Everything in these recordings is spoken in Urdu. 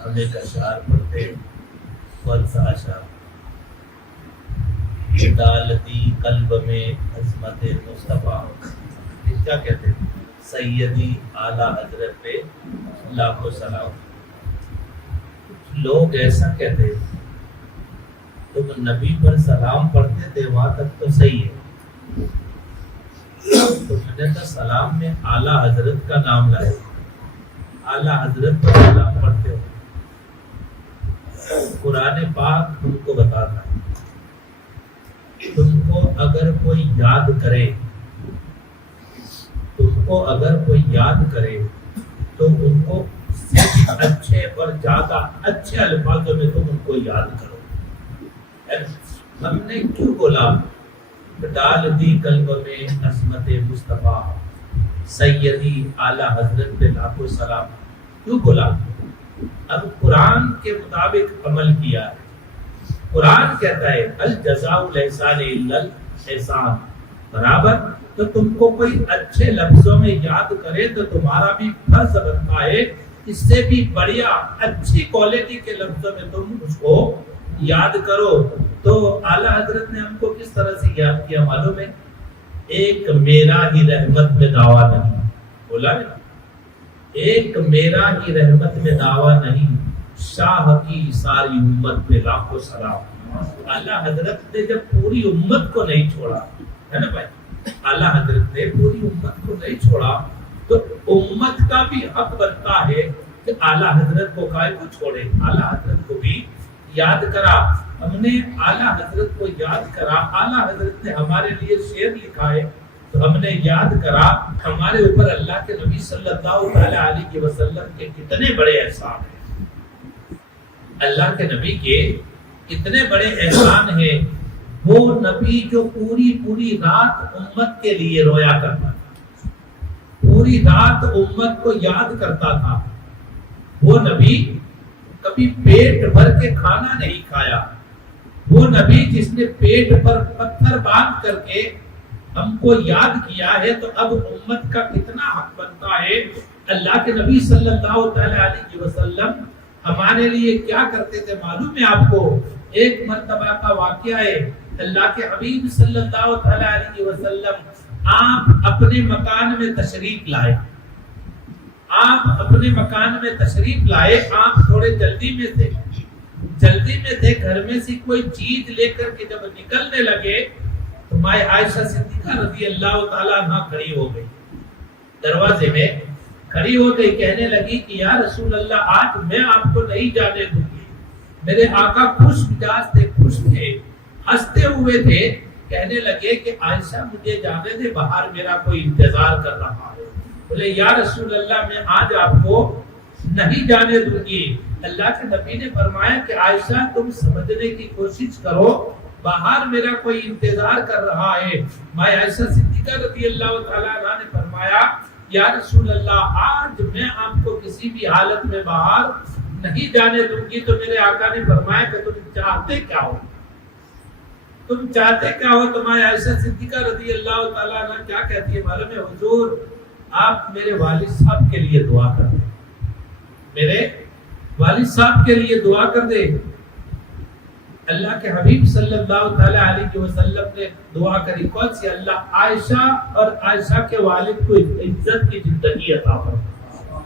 ہم ایک اشعار پڑھتے ہیں، کون سا اشعار؟ ڈالتی قلب میں عظمت مصطفیٰ، کیا کہتے ہیں؟ سیدی اعلیٰ حضرت پہ لاکھوں سلام۔ لوگ ایسا کہتے ہیں تم نبی پر سلام پڑھتے تھے، وہاں تک تو صحیح ہے، تو میں نے کہا سلام میں اعلیٰ حضرت کا نام لائے، اعلیٰ حضرت پر سلام پڑھتے ہو۔ قرآن پاک تم کو بتاتا ہے تم کو اگر کوئی یاد کرے، تم کو اگر کوئی یاد کرے تو ان کو اچھے اور زیادہ اچھے الفاظوں میں تم ان کو یاد کرو۔ ہم نے کیوں بولا ڈال دی قلب میں عظمت مصطفیٰ سیدی اعلیٰ حضرت پہ لاکھوں سلام؟ کیوں بولا؟ اب قرآن کے مطابق عمل کیا ہے۔ قرآن کہتا ہے الجزاء الاحسان الا الاحسان، برابر؟ تو تم کو کوئی اچھے لفظوں میں یاد کرے تو تمہارا بھی فرض بنتا ہے اس سے بھی بڑھیا اچھی کوالٹی کے لفظوں میں تم اس کو یاد کرو۔ تو اعلیٰ حضرت نے ہم کو کس طرح سے یاد کیا معلوم ہے؟ ایک میرا ہی رحمت میں دعویٰ نہیں، بولا ہے، ایک میرا ہی رحمت میں دعویٰ نہیں، شاہ کی ساری امت پہ لاکھوں سلام۔ اعلیٰ حضرت نے جب پوری امت کو نہیں چھوڑا ہے نا بھائی، اعلیٰ حضرت نے پوری امت کو نہیں چھوڑا تو امت کا بھی حق بنتا ہے کہ اعلیٰ حضرت کو کائے کو چھوڑے، اعلیٰ حضرت کو بھی یاد کرا۔ ہم نے اعلیٰ حضرت کو یاد کرا، اعلیٰ حضرت نے ہمارے لیے شعر لکھا ہے تو ہم نے یاد کرا۔ ہمارے اوپر اللہ کے نبی صلی اللہ علیہ وسلم کے کتنے بڑے احسان ہیں، اللہ کے نبی کے کتنے بڑے احسان ہیں۔ وہ نبی جو پوری رات امت کے لیے رویا کرتا تھا، پوری رات امت کو یاد کرتا تھا، وہ نبی کبھی پیٹ بھر کے کھانا نہیں کھایا، وہ نبی جس نے پیٹ پر پتھر باندھ کر کے ہم کو یاد کیا ہے، تو اب امت کا کتنا حق بنتا ہے۔ اللہ کے نبی صلی اللہ علیہ وسلم ہمارے لیے کیا کرتے تھے معلوم ہے آپ کو؟ ایک مرتبہ کا واقعہ ہے، اللہ کے حبیب صلی اللہ علیہ وسلم آپ اپنے مکان میں تشریف لائے، آپ اپنے مکان میں تشریف لائے، آپ تھوڑے جلدی میں تھے، گھر میں سے کوئی چیز لے کر کے جب نکلنے لگے تو ماں عائشہ صدیقہ رضی اللہ تعالیٰ عنہ کھڑی ہو گئی، دروازے میں کھڑی ہو گئی، کہنے لگی کہ یا رسول اللہ آج میں آپ کو نہیں جانے دوں گی۔ میرے آقا خوش مزاج تھے، خوش تھے، ہنستے ہوئے تھے، کہنے لگے کہ عائشہ مجھے جانے دے، باہر میرا کوئی انتظار کر رہا ہے۔ بولے یا رسول اللہ میں آج آپ کو نہیں جانے دوں گی۔ اللہ کے نبی نے فرمایا کہ عائشہ تم سمجھنے کی کوشش کرو، باہر میرا کوئی انتظار کر رہا ہے۔ ماں عائشہ صدیقہ رضی اللہ تعالیٰ عنہ نے فرمایا یا رسول اللہ آج میں آپ کو کسی بھی حالت میں باہر نہیں جانے دوں گی۔ تو میرے آقا نے فرمایا کہ تم چاہتے کیا ہو، تم چاہتے کیا ہو؟ تو ماں عائشہ صدیقہ رضی اللہ تعالیٰ عنہ کیا کہتی ہے معلوم ہے؟ حضور آپ میرے والد صاحب کے لیے دعا کر دیں، میرے والد صاحب کے لیے دعا کر دیں۔ اللہ کے حبیب صلی اللہ علیہ وسلم نے دعا کری، کون سی؟ اللہ عائشہ اور عائشہ کے والد کو عزت کی زندگی عطا فرما،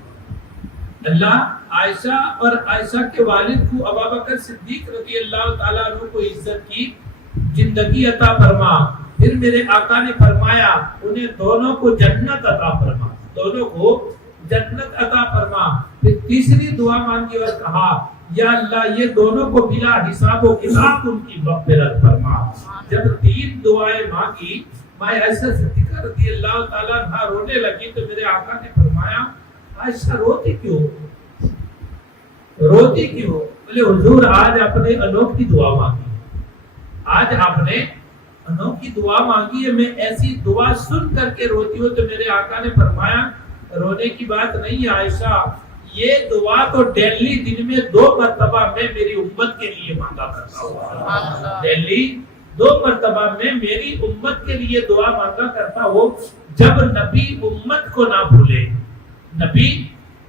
اللہ عائشہ اور عائشہ کے والد کو ابوبکر صدیق رضی اللہ تعالیٰ عنہ کو عزت کی زندگی عطا فرما۔ پھر میرے آقا نے فرمایا انہیں دونوں کو جنت عطا فرما، دونوں کو جنت عطا فرما۔ پھر تیسری دعا مانگی اور کہا یا اللہ یہ دونوں کو بلا حساب و کتاب ان کی مغفرت فرما۔ جب تین دعائیں مانگی ماں عائشہ صدیقہ رضی اللہ تعالیٰ عنہ رونے لگی تو میرے آقا نے فرمایا عائشہ روتی کیوں؟ بولے حضور آج آپ نے انوکھی دعا مانگی، آج آپ نے انوکھی دعا مانگی ہے، میں ایسی دعا سن کر کے روتی ہوں. تو میرے آقا نے فرمایا رونے کی بات نہیں عائشہ، یہ دعا تو ڈیلی دن میں 2 مرتبہ میں میری امت کے لیے مانگا کرتا ہوں. ڈیلی 2 مرتبہ میں میری امت کے لیے دعا مانگا کرتا ہوں. جب نبی امت کو نہ بھولے، نبی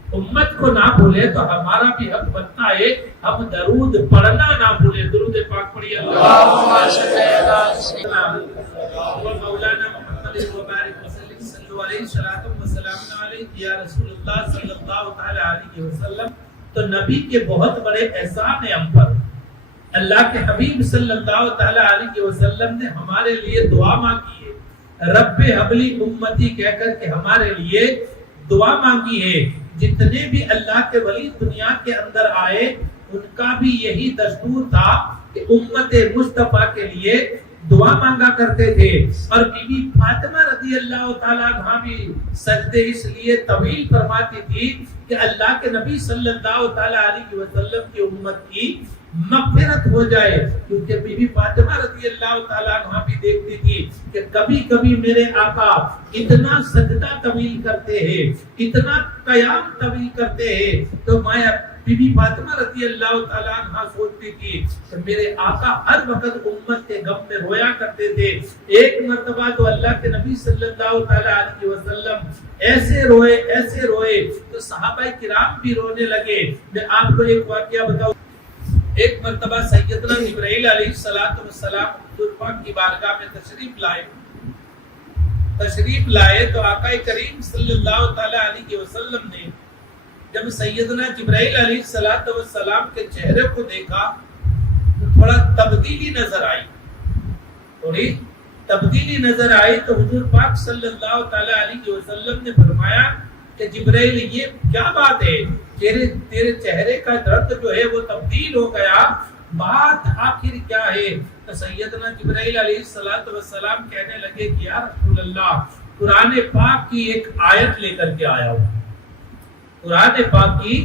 امت کو نہ بھولے تو ہمارا بھی حق بنتا ہے ہم درود پڑھنا نہ بھولے. درود پاک پڑھیے اللہم صلی علی مولانا محمد وبارک وسلم صلو علیہ صلاۃ و سلام علیہ یا رسول اللہ صلی اللہ تعالی علیہ وسلم. تو نبی کے بہت بڑے احسان ہیں ہم پر. اللہ کے حبیب صلی اللہ تعالی علیہ وسلم نے ہمارے لیے دعا مانگی ہے، رب حبلی امتی کہہ کر کے ہمارے لیے دعا مانگی ہے. جتنے بھی اللہ کے ولی دنیا کے اندر آئے ان کا بھی یہی دستور تھا کہ امت مصطفیٰ کے لیے دعا مانگا کرتے تھے. اور بی بی فاطمہ رضی اللہ تعالیٰ عنہا بھی سجدے اس لیے طویل فرماتی تھی کہ اللہ کے نبی صلی اللہ تعالیٰ علیہ وسلم کی امت کی مغفرت ہو جائے. کیونکہ بی بی فاطمہ رضی اللہ تعالیٰ عنہا بھی دیکھتی تھی کہ کبھی کبھی میرے آقا اتنا سجدہ طویل کرتے ہیں، اتنا قیام طویل کرتے ہیں، تو میں بی بی فاطمہ رضی اللہ تعالیٰ عنہ سوچتی تھی کہ میرے آقا ہر وقت امت کے غم میں رویا کرتے تھے. ایک مرتبہ تو اللہ کے نبی صلی اللہ تعالیٰ علیہ وسلم ایسے روئے تو صحابہ کرام بھی رونے لگے. میں آپ کو ایک واقعہ بتاؤں. ایک مرتبہ سیدنا جبرائیل علیہ السلام حضور پاک کی بارگاہ میں تشریف لائے تو آقا کریم صلی اللہ تعالی علیہ وسلم نے جب سیدنا جبرائیل علیہ السلام کے چہرے کو دیکھا تو تھوڑا تبدیلی نظر آئی تو حضور پاک صلی اللہ تعالی علیہ وسلم نے فرمایا کہ جبرائیل یہ کیا بات ہے، تیرے چہرے کا درد جو ہے وہ تبدیل ہو گیا، بات آخر کیا ہے؟ تو سیدنا جبرائیل علیہ السلام کہنے لگے کہ یا رسول اللہ قرآن پاک کی ایک آیت لے کر کے آیا ہوں، قرآن پاک کی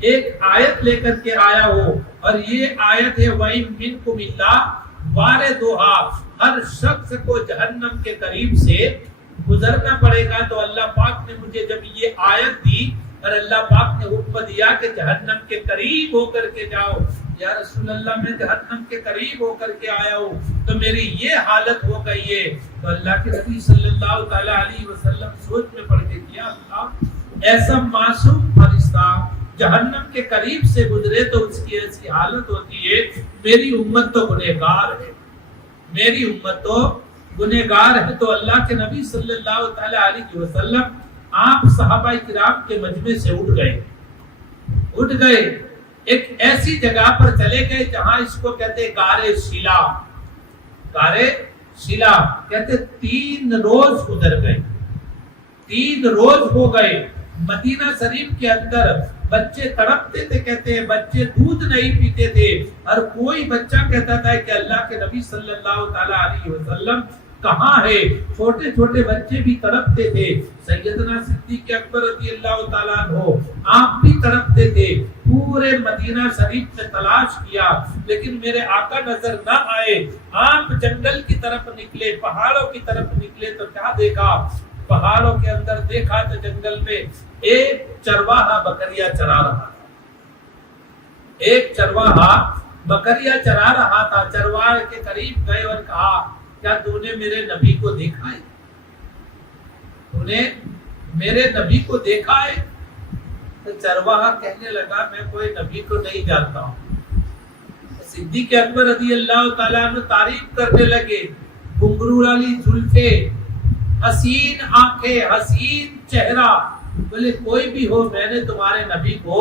ایک آیت لے کر کے آیا ہوں، اور یہ آیت ہے وَإِن مِّنكُمْ إِلَّا وَارِدُهَا. ہر شخص کو جہنم کے قریب سے گزرنا پڑے گا. تو اللہ پاک نے مجھے جب یہ آیت دی اور اللہ پاک نے حکم دیا کہ جہنم کے قریب ہو کر کے جاؤ، یا رسول اللہ میں جہنم کے قریب ہو کر کے آیا ہوں تو میری یہ حالت ہو گئی ہے. تو اللہ کے نبی صلی اللہ تعالی علیہ وسلم سوچ میں پڑ کے کیا اللہ ایسا معصوم فرشتہ جہنم کے قریب سے گزرے تو اس کی ایسی حالت ہوتی ہے. میری امت تو گنہگار ہے، میری امت تو گنہگار ہے. تو اللہ کے نبی صلی اللہ تعالی علیہ وسلم آپ صحابہ کرام کے مجمع سے اٹھ گئے ایک ایسی جگہ پر چلے گئے جہاں اس کو کہتے غار شیلا کہتے. 3 روز گزر گئے، 3 روز ہو گئے. مدینہ شریف کے اندر بچے تڑپتے تھے، کہتے ہیں بچے دودھ نہیں پیتے تھے، اور کوئی بچہ کہتا تھا کہ اللہ کے نبی صلی اللہ تعالی علیہ وسلم کہاں ہے. چھوٹے چھوٹے بچے بھی تڑپتے تھے. سیدنا صدیق اکبر رضی اللہ تعالیٰ عنہ آپ بھی تڑپتے تھے. پورے مدینہ شریف میں تلاش کیا لیکن میرے آقا نظر نہ آئے. آپ جنگل کی طرف نکلے، پہاڑوں کی طرف نکلے تو کیا دیکھا؟ پہاڑوں کے اندر دیکھا تو جنگل میں ایک چرواہا بکریاں چرا رہا تھا. ایک چرواہا بکریاں چرا رہا تھا. چرواہے کے قریب گئے اور کہا کیا تو نے میرے نبی کو دیکھا ہے؟ تو نے میرے نبی کو دیکھا ہے؟ تو چرواہا کہنے لگا میں کوئی نبی کو نہیں جانتا ہوں. صدیق اکبر رضی اللہ تعالیٰ عنہ تعریف کرنے لگے. گھنگرو والی زلفیں، حسین آنکھیں، حسین چہرہ. بولے کوئی بھی ہو میں نے تمہارے نبی کو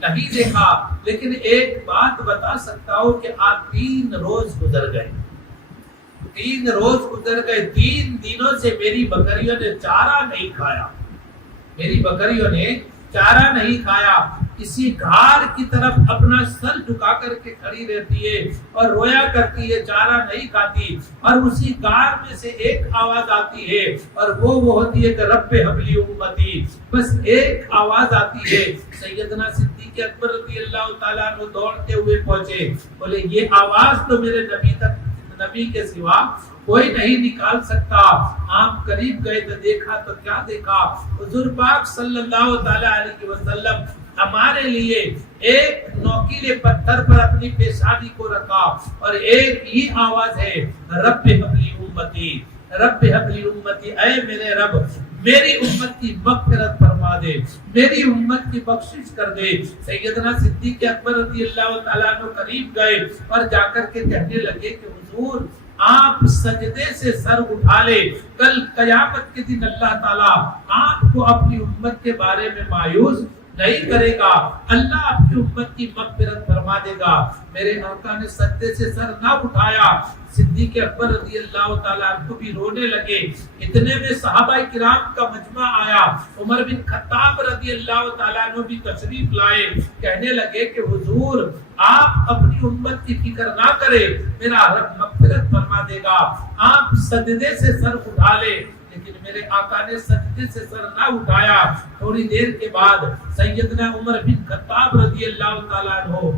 نہیں دیکھا، لیکن ایک بات بتا سکتا ہوں کہ آپ 3 روز گزر گئے. 3 روز گزر گئے. 3 دنوں سے میری بکریوں نے چارہ نہیں کھایا، میری بکریوں نے چارہ نہیں کھایا. کسی گھار کی طرف اپنا سر جھکا کر کے کھڑی رہتی ہے اور رویا کرتی ہے، چارہ نہیں کھاتی. اور اسی گھار میں سے ایک آواز آتی ہے اور وہ ہوتی ہے کہ رب حبلی امتی. بس ایک آواز آتی ہے. سیدنا صدیق اکبر رضی اللہ تعالیٰ عنہ دوڑتے ہوئے پہنچے. بولے یہ آواز تو میرے نبی کے سوا کوئی نہیں نکال سکتا۔ آپ قریب گئے تو دیکھا تو کیا دیکھا، حضور پاک صلی اللہ تعالی علیہ وسلم ہمارے لیے ایک نوکیلے پتھر پر اپنی پیشانی کو رکھا اور ایک ہی آواز ہے، رب حبلی امتی، رب حبلی امتی، اے میرے رب میری امت کی مغفرت فرما دے، میری امت کی بخشش کر دے۔ سیدنا صدیق اکبر رضی اللہ تعالیٰ عنہ قریب گئے اور جا کر کے کہنے لگے کہ حضور آپ سجدے سے سر اٹھا لے، کل قیامت کے دن اللہ تعالیٰ آپ کو اپنی امت کے بارے میں مایوس نہیں کرے گا، اللہ آپ کی امت کی مغفرت فرما دے گا۔ میرے آقا نے سجدے سے سر نہ اٹھایا، صدیق اکبر رضی اللہ تعالیٰ عنہ بھی رونے لگے۔ اتنے میں صحابہ کرام کا مجمع آیا، عمر بن خطاب رضی اللہ تعالیٰ عنہ بھی تشریف لائے، کہنے لگے کہ حضور آپ اپنی امت کی فکر نہ کرے، میرا رب مغفرت فرما دے گا، آپ سجدے سے سر اٹھا لے۔ لیکن میرے آقا نے سجدے سے سر نہ اٹھایا۔ تھوڑی دیر کے بعد سیدنا عمر بن خطاب رضی اللہ تعالیٰ عنہ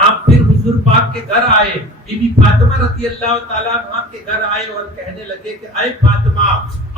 آپ پھر حضور پاک کے گھر آئے، بی بی فاطمہ رضی اللہ تعالیٰ عنہ کے گھر آئے اور کہنے لگے کہ اے فاطمہ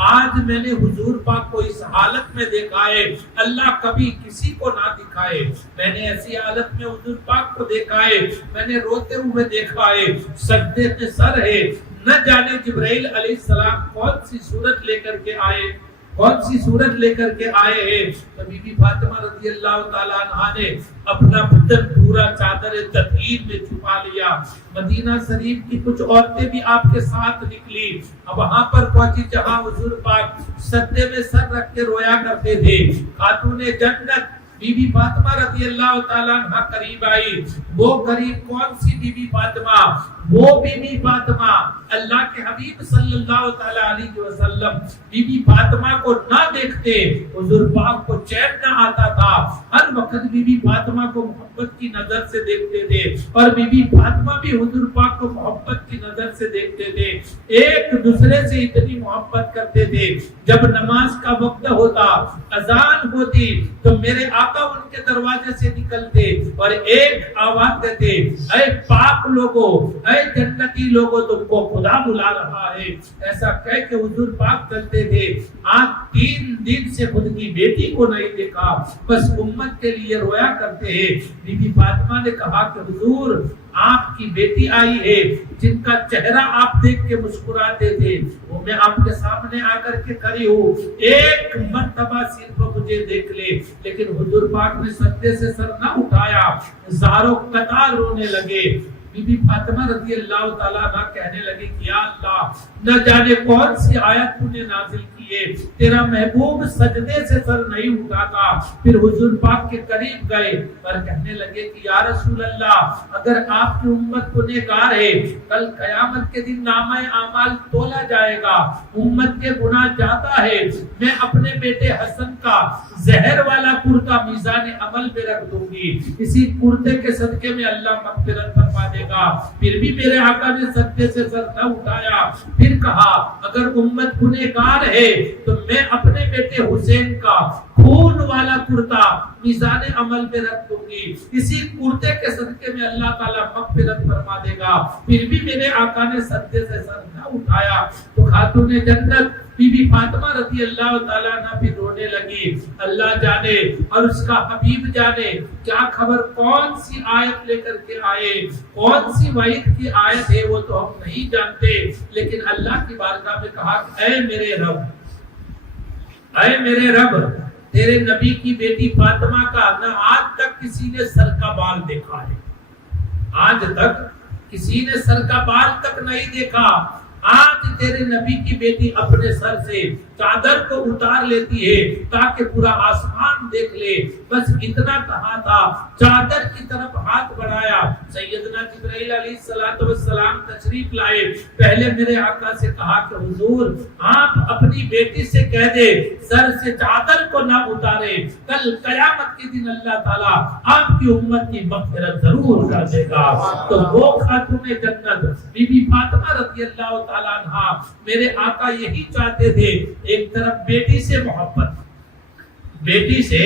آج میں نے حضور پاک کو اس حالت میں دیکھا ہے، اللہ کبھی کسی کو نہ دکھائے، میں نے ایسی حالت میں حضور پاک کو دیکھا ہے، میں نے روتے ہوئے دیکھا ہے، سجدے میں سر ہے، نہ جانے جبرائیل علیہ السلام کون سی صورت لے کر کے آئے، کون سی صورت لے کر کے آئے ہیں۔ تو بی بی فاطمہ رضی اللہ تعالیٰ عنہ نے اپنا بدن پورا چادر تطہیر میں چھپا لیا۔ مدینہ شریف کی کچھ عورتیں بھی آپ کے ساتھ نکلی، اب وہاں پر پہنچی جہاں حضور پاک سجدے میں سر رکھ کے رویا کرتے تھے۔ خاتون جنت بی بی فاطمہ رضی اللہ تعالیٰ عنہ قریب آئی۔ وہ قریب کون سی بی بی فاطمہ؟ وہ بی بی فاطمہ اللہ کے حبیب صلی اللہ تعالیٰ علیہ وسلم بی بی فاطمہ کو نہ دیکھتے حضور پاک کو چین نہ آتا تھا، ہر وقت بی بی فاطمہ کو محبت کی نظر سے دیکھتے تھے اور بی بی فاطمہ بھی حضور پاک کو محبت کی نظر سے دیکھتے تھے، ایک دوسرے سے اتنی محبت کرتے تھے۔ جب نماز کا وقت ہوتا، اذان ہوتی تو میرے آقا ان کے دروازے سے نکلتے اور ایک آواز دیتے، اے پاک لوگو، اے جنتی لوگو، تم کو خدا بلا رہا ہے۔ ایسا کہہ کے حضور پاک چلتے تھے۔ آج 3 دن سے خود کی بیٹی کو نہیں دیکھا، بس امت کے لیے رویا کرتے ہیں۔ بی بی فاطمہ نے کہا کہ حضور آپ کی بیٹی آئی ہے، جن کا چہرہ آپ دیکھ کے مسکراتے تھے، وہ میں آپ کے سامنے آ کر کے کھڑی ہوں، ایک مرتبہ صرف مجھے دیکھ لے۔ لیکن حضور پاک نے سجدے سے سر نہ اٹھایا، زاروں قطار رونے لگے۔ بی بی فاطمہ رضی اللہ تعالیٰ عنہ کہنے لگی کہ یا اللہ نہ جانے کون سی آیت تو نے نازل کی ہے، تیرا محبوب سجدے سے سر نہیں اٹھاتا۔ پھر حضور پاک کے قریب گئے اور کہنے لگے کہ یا رسول اللہ اگر آپ کی امت گنہگار ہے، کل قیامت کے دن نامہ اعمال تولا جائے گا، امت کے گناہ جاتا ہے، میں اپنے بیٹے حسن کا زہر والا کرتا میزان عمل میں رکھ دوں گی، اسی کرتے کے صدقے میں اللہ مغفرت فرما دے گا۔ پھر بھی میرے آقا نے سجدے سے سر نہ اٹھایا۔ پھر کہا اگر امت گنہگار ہے تو میں اپنے بیٹے حسین کا خون والا کرتا میزان عمل میں رکھ دوں گی، اسی کرتے کے صدقے میں اللہ تعالیٰ مغفرت فرما دے گا۔ پھر بھی میرے آقا نے سجدے سے سر نہ اٹھایا۔ تو خاتون جنت بی بی فاطمہ رضی اللہ تعالیٰ عنہ بھی رونے لگی۔ اللہ جانے اور اس کا حبیب جانے کیا خبر کون سی آیت لے کر کے آئے، کون سی وعید کی آیت ہے وہ تو ہم نہیں جانتے، لیکن اللہ کی بارگاہ میں کہا اے میرے رب، اے میرے رب، تیرے نبی کی بیٹی فاطمہ کا نہ آج تک کسی نے سر کا بال دیکھا ہے، آج تک کسی نے سر کا بال تک نہیں دیکھا، آج تیرے نبی کی بیٹی اپنے سر سے چادر کو اتار لیتی ہے تاکہ پورا آسمان دیکھ لے، بس اتنا کہا تھا، چادر کی طرف ہاتھ بڑھایا، سیدنا جبرائیل علیہ السلام تشریف لائے، پہلے میرے آقا سے کہا کہ حضور آپ اپنی بیٹی سے کہہ دے سر سے چادر کو نہ اتارے، کل قیامت کے دن اللہ تعالیٰ آپ کی امت کی مغفرت ضرور کر دے گا۔ تو وہ خاتون جنت بی بی فاطمہ رضی اللہ تعالیٰ عنہ، میرے آقا یہی چاہتے تھے، ایک طرف بیٹی سے محبت، بیٹی سے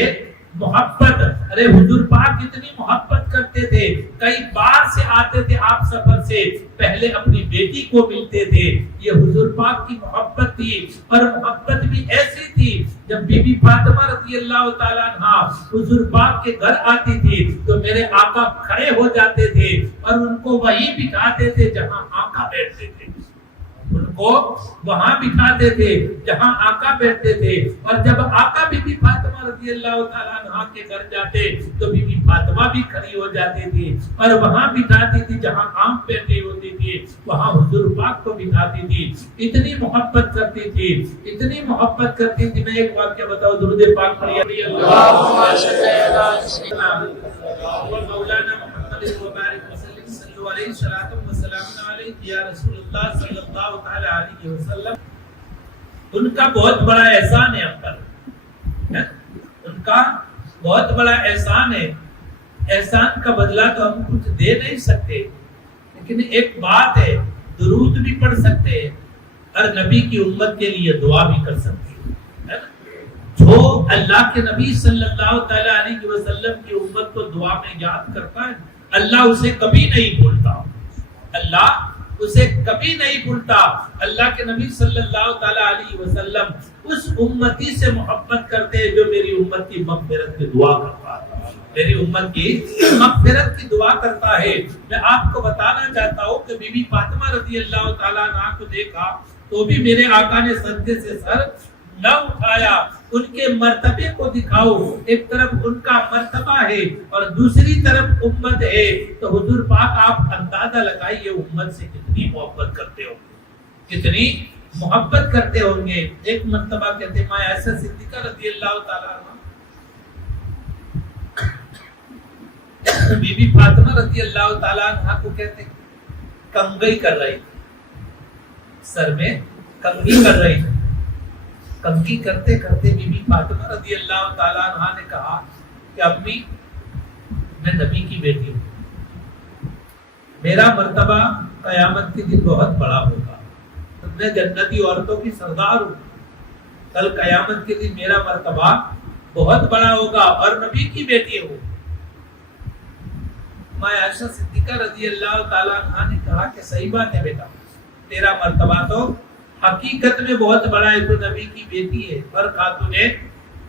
محبت، ارے حضور پاک اتنی محبت کرتے تھے، کئی بار سے آتے تھے آپ سفر سے، پہلے اپنی بیٹی کو ملتے تھے، یہ حضور پاک کی محبت تھی۔ اور محبت بھی ایسی تھی، جب بی بی فاطمہ رضی اللہ تعالیٰ عنہ حضور پاک کے گھر آتی تھی تو میرے آقا کھڑے ہو جاتے تھے اور ان کو وہیں بٹھاتے تھے جہاں آقا بیٹھتے تھے، ان کو وہاں بٹھاتے تھے جہاں آقا بیٹھتے تھے۔ اور جب آقا بی بی فاطمہ رضی اللہ تعالیٰ عنہ کے گھر جاتے تو بی بی فاطمہ بھی کھڑی ہو جاتی تھی اور وہاں بٹھاتی تھی جہاں عام بیٹھی ہوتی تھی، وہاں حضور پاک کو بٹھاتی تھی۔ اتنی محبت کرتی تھی، اتنی محبت کرتی تھی۔ میں ایک واقعہ بتاؤں، درود پاک پڑھیے، اللہم صلی علی مولانا محمد وبارک وسلم، صلو علیہ الصلوۃ والسلام علیہ یا رسول اللہ صلی اللہ تعالی علیہ وسلم۔ ان کا بہت بڑا احسان ہے ہم پر، ان کا بہت بڑا احسان ہے۔ احسان کا بدلہ تو ہم کچھ دے نہیں سکتے، لیکن ایک بات ہے، درود بھی پڑھ سکتے ہیں اور نبی کی امت کے لیے دعا بھی کر سکتے ہیں۔ جو اللہ کے نبی صلی اللہ تعالی علیہ وسلم کی امت کو دعا میں یاد کرتا ہے، اللہ اسے کبھی نہیں بھولتا، اللہ اسے کبھی نہیں بھولتا۔ اللہ کے نبی صلی اللہ تعالی علیہ وسلم اس امتی سے محبت کرتے ہیں جو میری امت کی مغفرت کی دعا کرتا ہے، میری امت کی مغفرت کی دعا کرتا ہے۔ میں آپ کو بتانا چاہتا ہوں کہ بی بی فاطمہ رضی اللہ تعالیٰ عنہ کو دیکھا تو بھی میرے آقا نے سجدے سے سر نہ اٹھایا۔ ان کے مرتبے کو دکھاؤ، ایک طرف ان کا مرتبہ ہے اور دوسری طرف امت ہے، تو حضور پاک آپ اندازہ لگائیے امت سے کتنی محبت کرتے ہوں گے، کتنی محبت کرتے ہوں گے۔ ایک مرتبہ کہتے ہیں ماں عائشہ صدیقہ رضی اللہ تعالیٰ عنہ بی بی فاطمہ رضی اللہ تعالیٰ عنہ کو کہتے کنگھی کر رہی تھی، سر میں کنگھی کر رہی تھی۔ کنگھی کرتے کرتے بی بی فاطمہ رضی اللہ تعالیٰ عنہ نے کہا کہ امی میں نبی کی بیٹی ہوں، میرا مرتبہ قیامت کے دن بہت بڑا ہوگا، میں جنتی عورتوں کی سردار ہوں، کل قیامت کے دن میرا مرتبہ بہت بڑا ہوگا اور نبی کی بیٹی ہوں۔ ماں عائشہ صدیقہ رضی اللہ تعالیٰ عنہ نے کہا کہ صحیح بات ہے بیٹا، تیرا مرتبہ تو حقیقت میں بہت بڑا ہے، تو نبی کی بیٹی ہے اور خاتون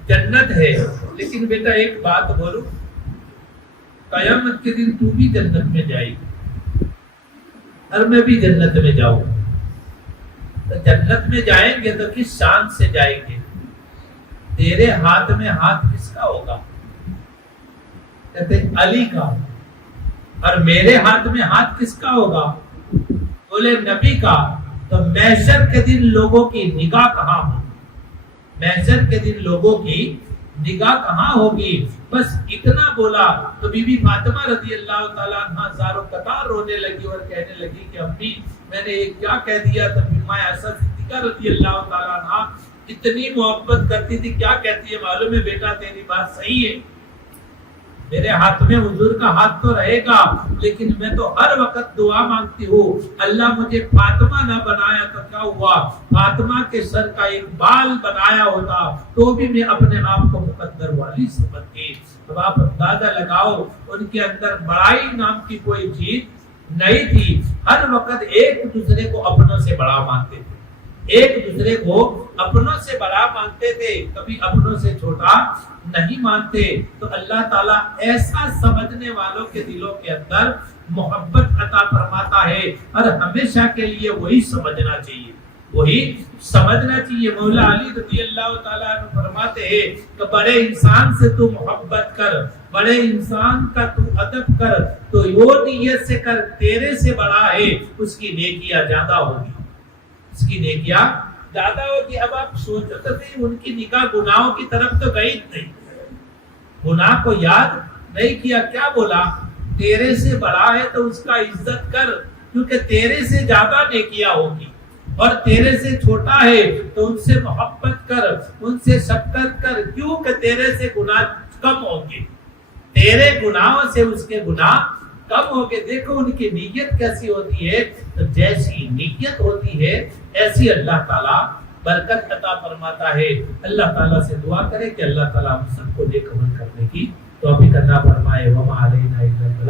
جنت ہے، لیکن بیٹا ایک بات بولو، قیامت کے دن تو بھی جنت میں جائے گی اور میں بھی جنت میں جاؤں، تو جنت میں جائیں گے تو کس شان سے جائیں گے؟ تیرے ہاتھ میں ہاتھ کس کا ہوگا؟ کہتے علی کا، اور میرے ہاتھ میں ہاتھ کس کا ہوگا؟ بولے نبی کا۔ تو محشر کے دن لوگوں کی نگاہ کہاں ہوگی؟ محشر کے دن لوگوں کی نگاہ کہاں ہوگی؟ بس اتنا بولا تو بی بی فاطمہ رضی اللہ تعالیٰ عنہ زاروں قطار رونے لگی اور کہنے لگی کہ امی میں نے یہ کیا کہہ دیا؟ تو ماں عائشہ صدیقہ رضی اللہ تعالیٰ عنہ اتنی محبت کرتی تھی، کیا کہتی ہے معلوم ہے بیٹا تیری بات صحیح ہے، میرے ہاتھ میں حضور کا ہاتھ تو رہے گا، لیکن میں تو ہر وقت دعا مانگتی ہوں اللہ مجھے فاطمہ نہ بنایا تو کیا ہوا، فاطمہ کے سر کا ایک بال بنایا ہوتا تو بھی میں اپنے آپ کو مقدر والی سمجھتی۔ اب آپ اندازہ لگاؤ ان کے اندر بڑائی نام کی کوئی چیز نہیں تھی، ہر وقت ایک دوسرے کو اپنوں سے بڑا مانتے تھے، ایک دوسرے کو اپنوں سے بڑا مانتے تھے، کبھی اپنوں سے چھوٹا نہیں مانتے۔ تو اللہ تعالیٰ ایسا سمجھنے والوں کے دلوں کے اندر محبت عطا فرماتا ہے، اور ہمیشہ کے لیے وہی سمجھنا چاہیے، وہی سمجھنا چاہیے۔ مولا علی رضی اللہ تعالیٰ عنہ فرماتے ہیں کہ بڑے انسان سے تو محبت کر، بڑے انسان کا تو ادب کر، تو وہ نیت سے کر تیرے سے بڑا ہے، اس کی نیکیاں زیادہ ہوگی، اس کی نیکیاں زیادہ ہوگی۔ اب آپ سوچتے تھے ان کی نگاہ گناہوں کی طرف تو گئی نہیں، گناہ کو یاد نہیں کیا، کیا بولا؟ تیرے سے بڑا ہے تو اس کا عزت کر، کیونکہ تیرے سے زیادہ نیکیاں ہوگی، اور تیرے سے چھوٹا ہے تو ان سے محبت کر، ان سے شفقت کر، کیونکہ تیرے سے گناہ کم ہوں گے، تیرے گناہوں سے اس کے گناہ کم ہو کے۔ دیکھو ان کی نیت کیسی ہوتی ہے، تو جیسی نیت ہوتی ہے ایسی اللہ تعالیٰ برکت عطا فرماتا ہے۔ اللہ تعالیٰ سے دعا کرے کہ اللہ تعالیٰ ہم سب کو نیک عمل کرنے کی توفیق عطا فرمائے۔ وما علینا الا